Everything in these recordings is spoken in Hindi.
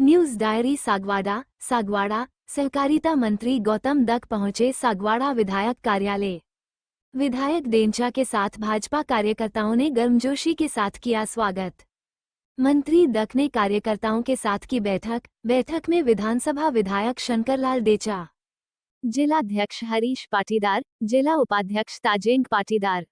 न्यूज डायरी सागवाड़ा सहकारिता मंत्री गौतम दक पहुंचे सागवाड़ा विधायक कार्यालय। विधायक डेंचा के साथ भाजपा कार्यकर्ताओं ने गर्मजोशी के साथ किया स्वागत। मंत्री दक ने कार्यकर्ताओं के साथ की बैठक में विधानसभा विधायक शंकरलाल डेचा, जिलाध्यक्ष हरीश पाटीदार, जिला उपाध्यक्ष ताजेंग पाटीदार,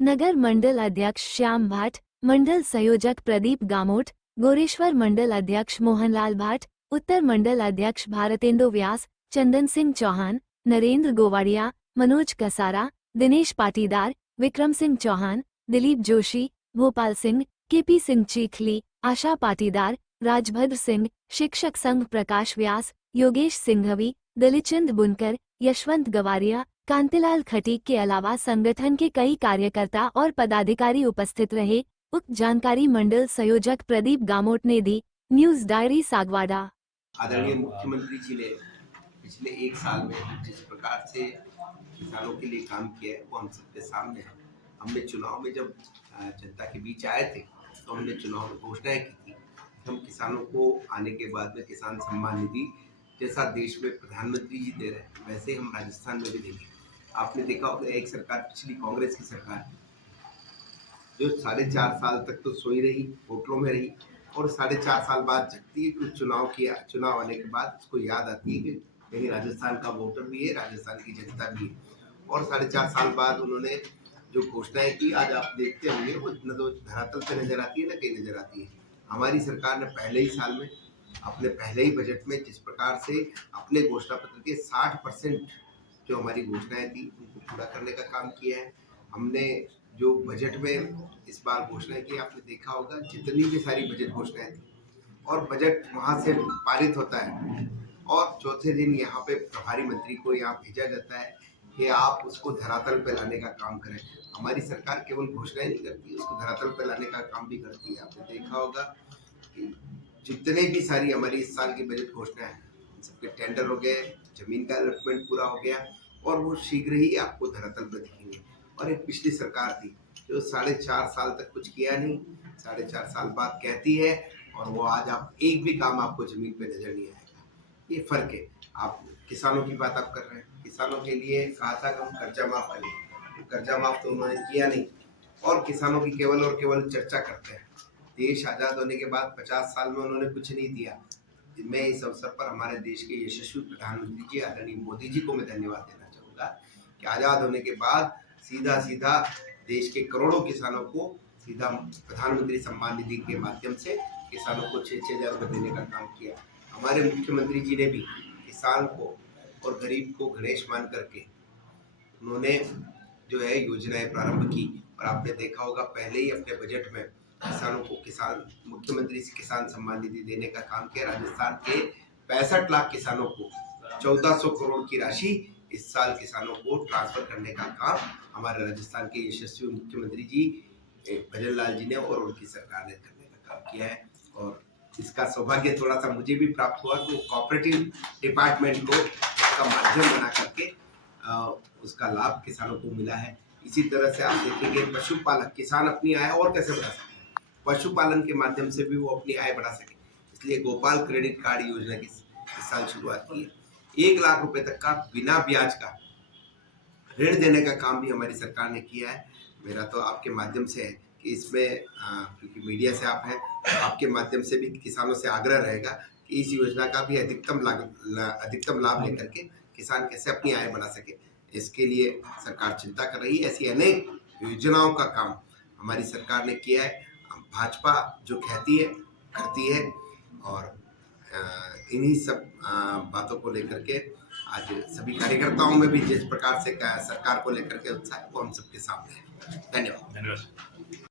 नगर मंडल अध्यक्ष श्याम भाट, मंडल संयोजक प्रदीप गामोट, गोरेश्वर मंडल अध्यक्ष मोहनलाल भाट, उत्तर मंडल अध्यक्ष भारतेंदु व्यास, चंदन सिंह चौहान, नरेंद्र गोवाड़िया, मनोज कसारा, दिनेश पाटीदार, विक्रम सिंह चौहान, दिलीप जोशी, भोपाल सिंह, केपी सिंह चीखली, आशा पाटीदार, राजभद्र सिंह, शिक्षक संघ प्रकाश व्यास, योगेश सिंघवी, दलिचंद बुनकर, यशवंत गवारिया, कांतिलाल खटीक के अलावा संगठन के कई कार्यकर्ता और पदाधिकारी उपस्थित रहे। उक्त जानकारी मंडल संयोजक प्रदीप गामोट ने दी। News diary Sagwara. आदरणीय मुख्यमंत्री जी ने पिछले एक साल में जिस प्रकार से किसानों के लिए काम किया है वो हम सबके सामने है। हमने चुनाव में जब जनता के बीच आए थे तो हमने चुनाव में घोषणाएं की थी। हम किसानों को आने के बाद में किसान सम्मान निधि जैसा देश में प्रधानमंत्री जी दे रहे हैं वैसे हम राजस्थान में भी देंगे। आपने देखा होगा एक सरकार पिछली कांग्रेस की सरकार जो 4.5 साल तक तो सोई रही, होटलों में रही और 4.5 साल बाद जगती है कि चुनाव आने के बाद उसको याद आती है कि कहीं राजस्थान का वोटर भी है, राजस्थान की जनता भी है। और 4.5 साल बाद उन्होंने जो घोषणाएं की आज आप देखते होंगे वो न तो धरातल पे नजर आती है न कहीं नजर आती है। हमारी सरकार ने पहले ही साल में अपने पहले ही बजट में जिस प्रकार से अपने घोषणा पत्र के 60% जो हमारी घोषणाएं थी उनको पूरा करने का काम किया है। हमने जो बजट में इस बार घोषणाएं की आपने देखा होगा जितनी भी सारी बजट घोषणाएं थी और बजट वहां से पारित होता है और चौथे दिन यहाँ पे प्रभारी मंत्री को यहाँ भेजा जाता है कि आप उसको धरातल पे लाने का काम करें। हमारी सरकार केवल घोषणाएं नहीं करती, उसको धरातल पे लाने का काम भी करती है। आपने देखा होगा कि जितने भी सारी हमारी इस साल की बजट घोषणा है सबके टेंडर हो गए, जमीन का अलॉटमेंट पूरा हो गया और वो शीघ्र ही आपको धरातल पे दिखेंगे। और एक पिछली सरकार थी जो 4.5 साल तक कुछ किया नहीं, 4.5 साल बाद कहती है और वो आज आप एक भी काम आपको जमीन पे नजर नहीं आएगा। ये फर्क है। आप किसानों की बात आप कर रहे हैं, किसानों के लिए कहा था कि हम कर्जा माफ करें, कर्जा माफ तो उन्होंने किया नहीं और किसानों की केवल और केवल चर्चा करते हैं। देश आजाद होने के बाद 50 साल में उन्होंने कुछ नहीं दिया। मैं इस अवसर पर हमारे देश के यशस्वी प्रधानमंत्री जी आदरणीय मोदी जी को मैं धन्यवाद देना चाहूँगा कि आजाद होने के बाद सीधा देश के करोड़ों किसानों को सीधा प्रधानमंत्री सम्मान निधि के माध्यम से किसानों को 6-6 हज़ार रुपये देने का काम किया। हमारे मुख्यमंत्री जी ने भी किसान को और गरीब को गणेश मान करके उन्होंने जो है योजनाएं प्रारंभ की और आपने देखा होगा पहले ही अपने बजट में किसानों को मुख्यमंत्री से किसान सम्मान निधि देने का काम किया। राजस्थान के 65 लाख किसानों को 1400 करोड़ की राशि इस साल किसानों को ट्रांसफर करने का काम हमारे राजस्थान के यशस्वी मुख्यमंत्री जी भजन लाल जी ने और उनकी सरकार ने करने का काम किया है। और इसका सौभाग्य थोड़ा सा मुझे भी प्राप्त हुआ कि कोऑपरेटिव डिपार्टमेंट को इसका माध्यम बना करके उसका लाभ किसानों को मिला है। इसी तरह से आप देखेंगे पशुपालक किसान अपनी आय और कैसे बढ़ा सकते हैं, पशुपालन के माध्यम से भी वो अपनी आय बढ़ा सके, इसलिए गोपाल क्रेडिट कार्ड योजना की इस साल शुरुआत की है। 1 लाख रुपए तक का बिना ब्याज का ऋण देने का काम भी हमारी सरकार ने किया है। मेरा तो आपके माध्यम से है कि इसमें क्योंकि मीडिया से आप हैं तो आपके माध्यम से भी किसानों से आग्रह रहेगा कि इस योजना का भी अधिकतम लाभ लेकर के किसान कैसे अपनी आय बढ़ा सके, इसके लिए सरकार चिंता कर रही है। ऐसी अनेक योजनाओं का काम हमारी सरकार ने किया है। भाजपा जो कहती है करती है और इन्हीं सब बातों को लेकर के आज सभी कार्यकर्ताओं में भी जिस प्रकार से सरकार को लेकर के उत्साह वो हम सबके सामने है। धन्यवाद।